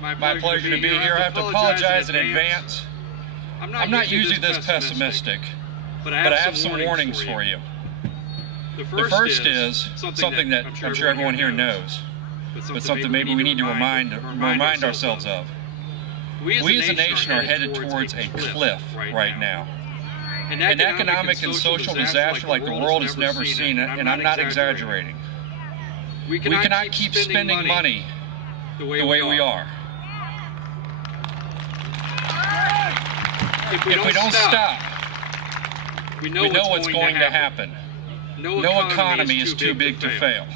My pleasure to be here. I have to apologize in advance. I'm not usually this pessimistic, but I have some warnings for you. The first is something that I'm sure everyone here knows, but something maybe we need to remind ourselves of. We as a nation are headed towards a cliff right now. An economic and social disaster like the world has never seen, and I'm not exaggerating. We cannot keep spending money the way we are. If we don't stop, we know what's going to happen. No economy is too big to fail.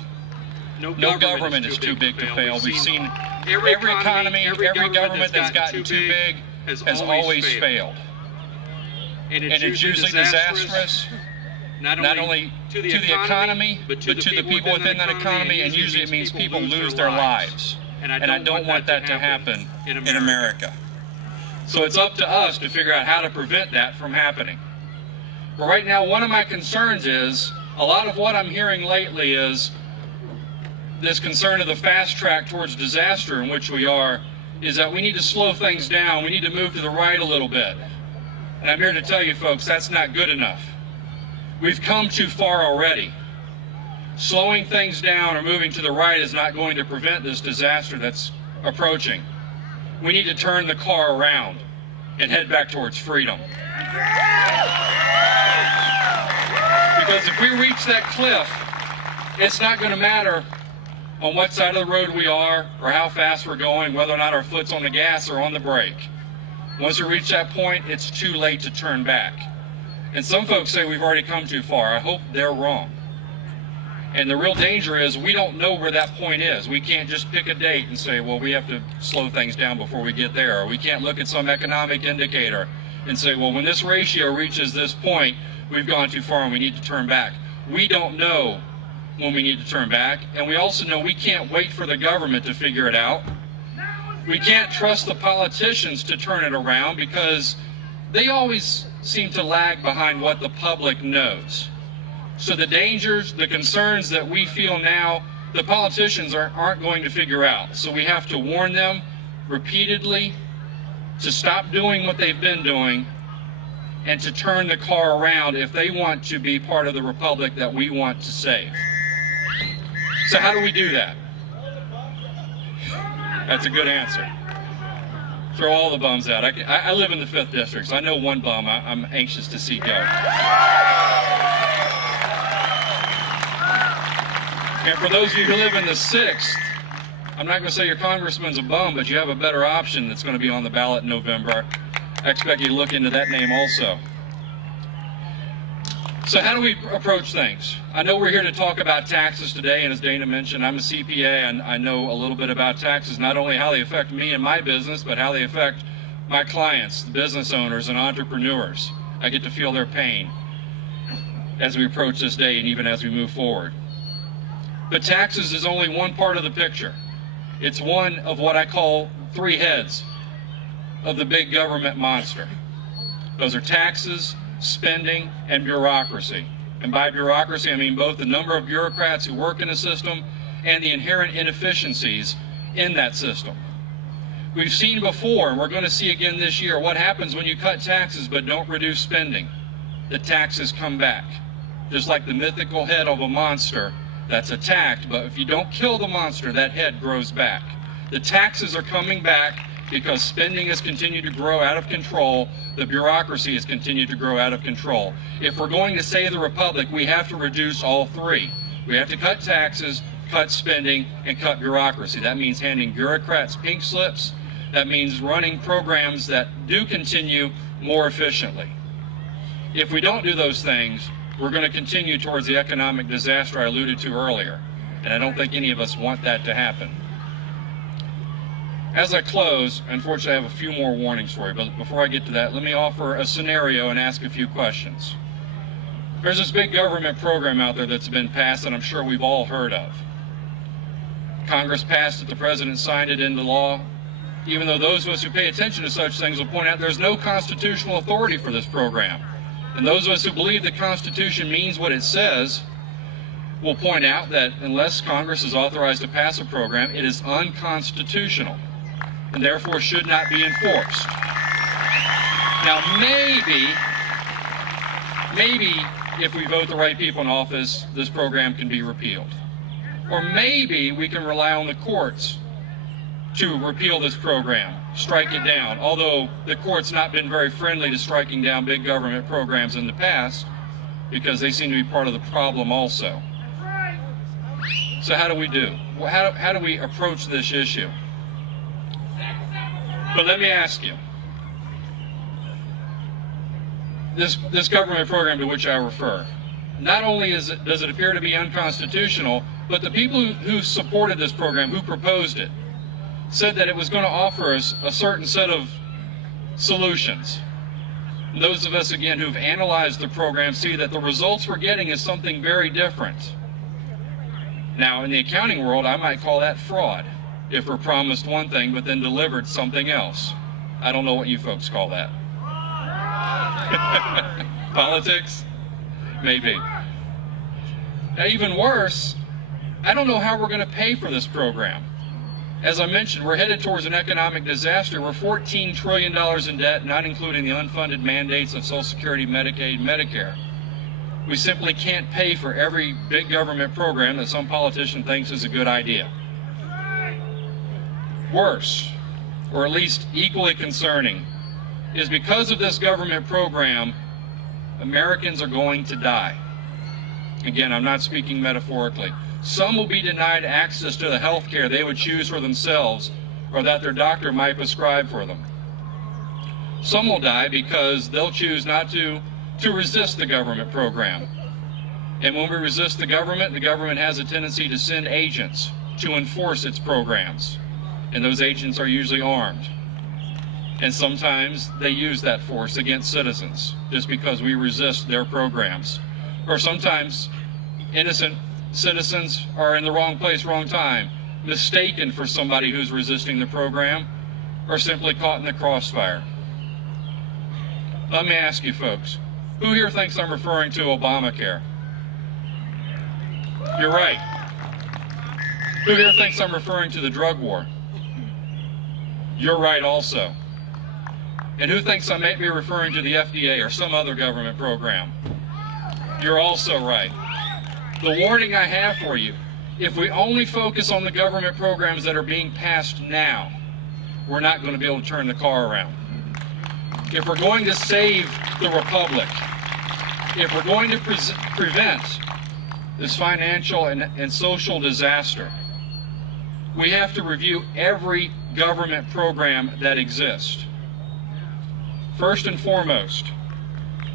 No government is too big to fail. We've seen every economy, every government that's gotten too big has always failed. And it's usually disastrous, not only to the economy, but to the people within that economy, and usually it means people lose their lives. And I don't want that to happen in America. So it's up to us to figure out how to prevent that from happening. But right now, one of my concerns is, a lot of what I'm hearing lately is this concern of the fast track towards disaster in which we are, is that we need to slow things down. We need to move to the right a little bit. And I'm here to tell you folks, that's not good enough. We've come too far already. Slowing things down or moving to the right is not going to prevent this disaster that's approaching. We need to turn the car around and head back towards freedom. Because if we reach that cliff, it's not going to matter on what side of the road we are or how fast we're going, whether or not our foot's on the gas or on the brake. Once we reach that point, it's too late to turn back. And some folks say we've already come too far. I hope they're wrong. And the real danger is we don't know where that point is. We can't just pick a date and say, well, we have to slow things down before we get there. Or we can't look at some economic indicator and say, well, when this ratio reaches this point, we've gone too far and we need to turn back. We don't know when we need to turn back. And we also know we can't wait for the government to figure it out. We can't trust the politicians to turn it around because they always seem to lag behind what the public knows. So the dangers, the concerns that we feel now, the politicians aren't going to figure out. So we have to warn them repeatedly to stop doing what they've been doing and to turn the car around if they want to be part of the republic that we want to save. So how do we do that? That's a good answer. Throw all the bums out. I live in the 5th District, so I know one bum I'm anxious to see go. And for those of you who live in the 6th, I'm not going to say your congressman's a bum, but you have a better option that's going to be on the ballot in November. I expect you to look into that name also. So how do we approach things? I know we're here to talk about taxes today, and as Dana mentioned, I'm a CPA, and I know a little bit about taxes, not only how they affect me and my business, but how they affect my clients, the business owners and entrepreneurs. I get to feel their pain as we approach this day and even as we move forward. But taxes is only one part of the picture. It's one of what I call 3 heads of the big government monster. Those are taxes, spending, and bureaucracy. And by bureaucracy, I mean both the number of bureaucrats who work in the system and the inherent inefficiencies in that system. We've seen before, and we're going to see again this year, what happens when you cut taxes but don't reduce spending. The taxes come back. Just like the mythical head of a monster that's attacked, but if you don't kill the monster, that head grows back. The taxes are coming back because spending has continued to grow out of control, the bureaucracy has continued to grow out of control. If we're going to save the republic, we have to reduce all 3. We have to cut taxes, cut spending, and cut bureaucracy. That means handing bureaucrats pink slips. That means running programs that do continue more efficiently. If we don't do those things, we're going to continue towards the economic disaster I alluded to earlier. And I don't think any of us want that to happen. As I close, unfortunately I have a few more warnings for you, but before I get to that, let me offer a scenario and ask a few questions. There's this big government program out there that's been passed that I'm sure we've all heard of. Congress passed it, the President signed it into law, even though those of us who pay attention to such things will point out there's no constitutional authority for this program. And those of us who believe the Constitution means what it says will point out that unless Congress is authorized to pass a program, it is unconstitutional. and therefore should not be enforced. Now, maybe if we vote the right people in office, this program can be repealed. Or maybe we can rely on the courts to repeal this program, strike it down, although the court's not been very friendly to striking down big government programs in the past, because they seem to be part of the problem also. So how do we do? Well, how do we approach this issue? But let me ask you, this government program to which I refer, not only does it appear to be unconstitutional, but the people who supported this program, who proposed it, said that it was going to offer us a certain set of solutions. And those of us, again, who've analyzed the program see that the results we're getting is something very different. Now, in the accounting world, I might call that fraud, if we're promised one thing but then delivered something else. I don't know what you folks call that. Politics? Maybe. Now, even worse, I don't know how we're going to pay for this program. As I mentioned, we're headed towards an economic disaster. We're $14 trillion in debt, not including the unfunded mandates of Social Security, Medicaid, Medicare. We simply can't pay for every big government program that some politician thinks is a good idea. Worse, or at least equally concerning, is because of this government program, Americans are going to die. Again, I'm not speaking metaphorically. Some will be denied access to the health care they would choose for themselves or that their doctor might prescribe for them. Some will die because they'll choose not to resist the government program. And when we resist the government has a tendency to send agents to enforce its programs. And those agents are usually armed. And sometimes they use that force against citizens just because we resist their programs. Or sometimes innocent citizens are in the wrong place, wrong time, mistaken for somebody who's resisting the program, or simply caught in the crossfire. Let me ask you folks, who here thinks I'm referring to Obamacare? You're right. Who here thinks I'm referring to the drug war? You're right also. And who thinks I may be referring to the FDA or some other government program? You're also right. The warning I have for you, if we only focus on the government programs that are being passed now, we're not going to be able to turn the car around. If we're going to save the republic, if we're going to prevent this financial and social disaster, we have to review every government program that exists. First and foremost,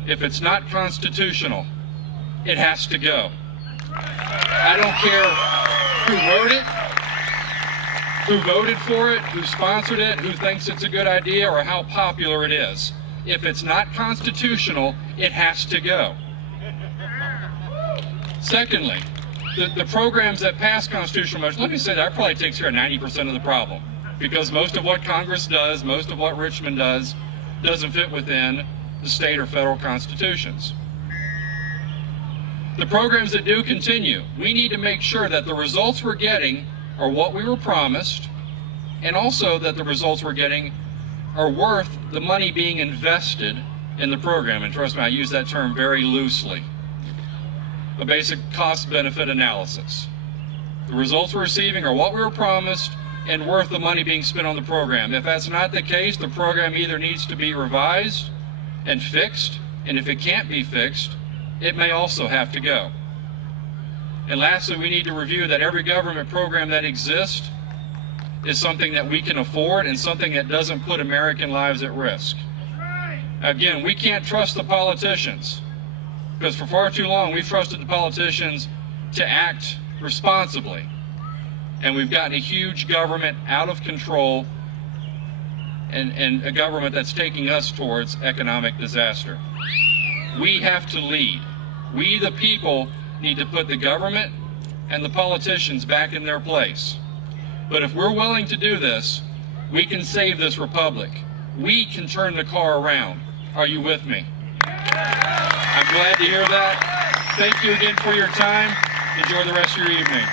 if it's not constitutional, it has to go. I don't care who wrote it, who voted for it, who sponsored it, who thinks it's a good idea, or how popular it is. If it's not constitutional, it has to go. Secondly, the programs that pass constitutional measures, let me say that probably takes care of 90% of the problem, because most of what Congress does, most of what Richmond does, doesn't fit within the state or federal constitutions. The programs that do continue, we need to make sure that the results we're getting are what we were promised, and also that the results we're getting are worth the money being invested in the program. And trust me, I use that term very loosely. A basic cost-benefit analysis. The results we're receiving are what we were promised and worth the money being spent on the program. If that's not the case, the program either needs to be revised and fixed, and if it can't be fixed, it may also have to go. And lastly, we need to review that every government program that exists is something that we can afford and something that doesn't put American lives at risk. Again, we can't trust the politicians, because for far too long we've trusted the politicians to act responsibly. And we've gotten a huge government out of control and a government that's taking us towards economic disaster. We have to lead. We, the people, need to put the government and the politicians back in their place. But if we're willing to do this, we can save this republic. We can turn the car around. Are you with me? I'm glad to hear that. Thank you again for your time. Enjoy the rest of your evening.